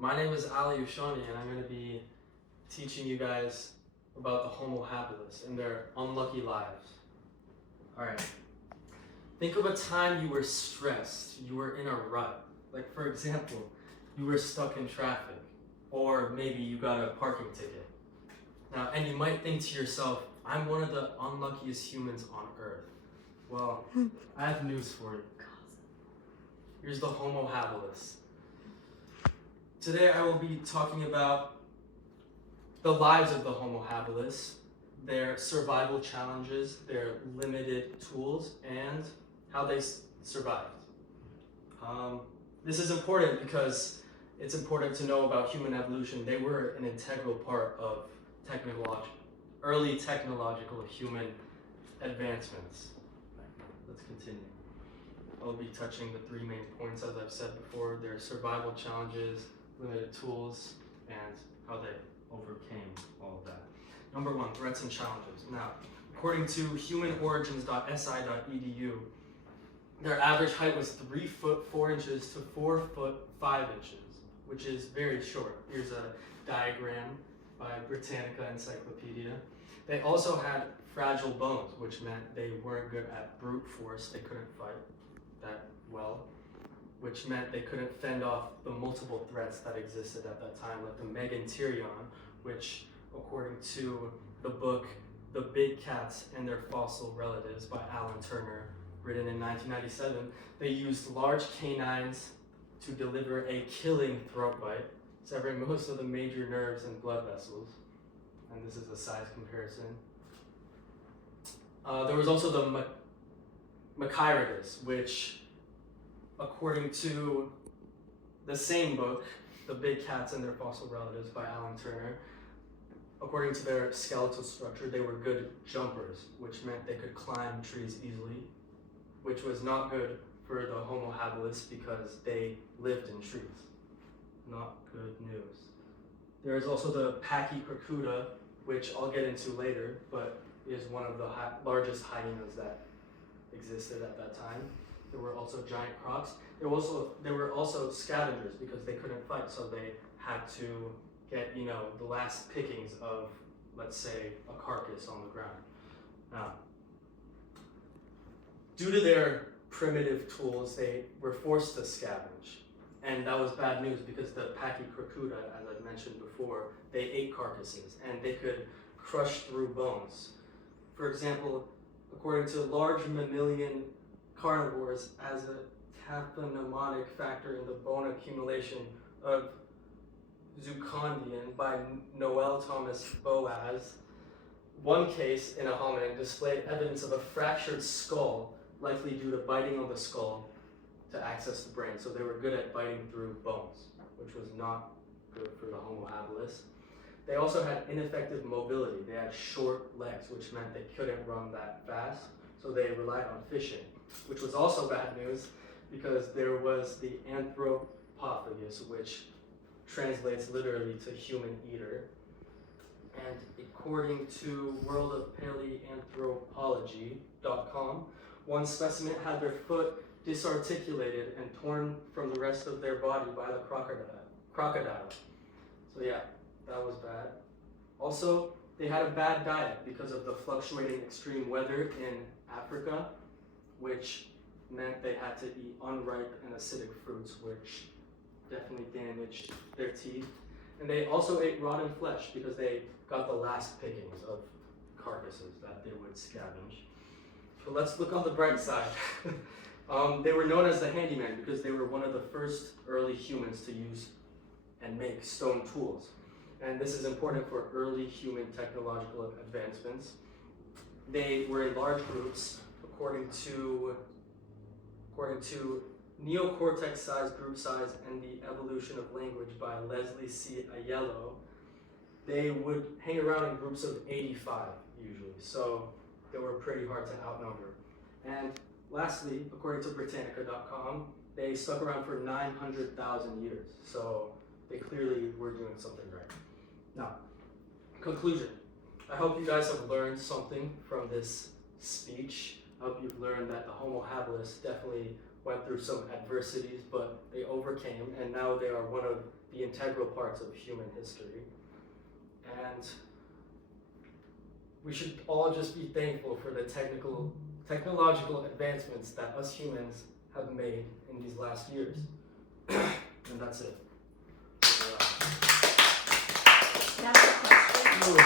My name is Ali Ushani, and I'm going to be teaching you guys about the Homo habilis and their unlucky lives. Alright, think of a time you were stressed, you were in a rut. Like, for example, you were stuck in traffic, or maybe you got a parking ticket. Now, and you might think to yourself, I'm one of the unluckiest humans on earth. Well, I have news for you. Here's the Homo habilis. Today I will be talking about the lives of the Homo habilis, their survival challenges, their limited tools, and how they survived. This is important because it's important to know about human evolution. They were an integral part of early technological human advancements. Let's continue. I'll be touching the three main points, as I've said before: their survival challenges, limited tools, and how they overcame all of that. Number one, threats and challenges. Now, according to humanorigins.si.edu, their average height was 3 foot 4 inches to 4 foot 5 inches, which is very short. Here's a diagram by Britannica Encyclopedia. They also had fragile bones, which meant they weren't good at brute force. They couldn't fight that well, which meant they couldn't fend off the multiple threats that existed at that time, like the Meganterion, which, according to the book The Big Cats and Their Fossil Relatives by Alan Turner, written in 1997, they used large canines to deliver a killing throat bite, severing most of the major nerves and blood vessels. And this is a size comparison. There was also the Machiridae, which, according to the same book, The Big Cats and Their Fossil Relatives by Alan Turner, according to their skeletal structure, they were good jumpers, which meant they could climb trees easily, which was not good for the Homo habilis because they lived in trees. Not good news. There is also the Pachycracuda, which I'll get into later, but is one of the largest hyenas that existed at that time. There were also giant crocs. There were also scavengers because they couldn't fight, so they had to get, the last pickings of, let's say, a carcass on the ground. Now, due to their primitive tools, they were forced to scavenge. And that was bad news because the Pachycracuda, as I mentioned before, they ate carcasses and they could crush through bones. For example, according to large mammalian carnivores, as a taphonemonic factor in the bone accumulation of Zoocondian by Noel Thomas Boas, one case in a hominin displayed evidence of a fractured skull, likely due to biting on the skull to access the brain. So they were good at biting through bones, which was not good for the Homo habilis. They also had ineffective mobility. They had short legs, which meant they couldn't run that fast, so they relied on fishing, which was also bad news because there was the anthropophagus, which translates literally to human eater. And according to worldofpaleanthropology.com, one specimen had their foot disarticulated and torn from the rest of their body by the crocodile. So yeah, that was bad. Also, they had a bad diet because of the fluctuating extreme weather in Africa, which meant they had to eat unripe and acidic fruits, which definitely damaged their teeth. And they also ate rotten flesh because they got the last pickings of carcasses that they would scavenge. So let's look on the bright side. They were known as the handyman because they were one of the first early humans to use and make stone tools. And this is important for early human technological advancements. They were in large groups, according to Neocortex-Size Group Size and the Evolution of Language by Leslie C. Aiello. They would hang around in groups of 85 usually, so they were pretty hard to outnumber. And lastly, according to Britannica.com, they stuck around for 900,000 years, so they clearly were doing something right. Now, conclusion. I hope you guys have learned something from this speech. I hope you've learned that the Homo habilis definitely went through some adversities, but they overcame, and now they are one of the integral parts of human history. And we should all just be thankful for the technological advancements that us humans have made in these last years. And that's it. That's a question.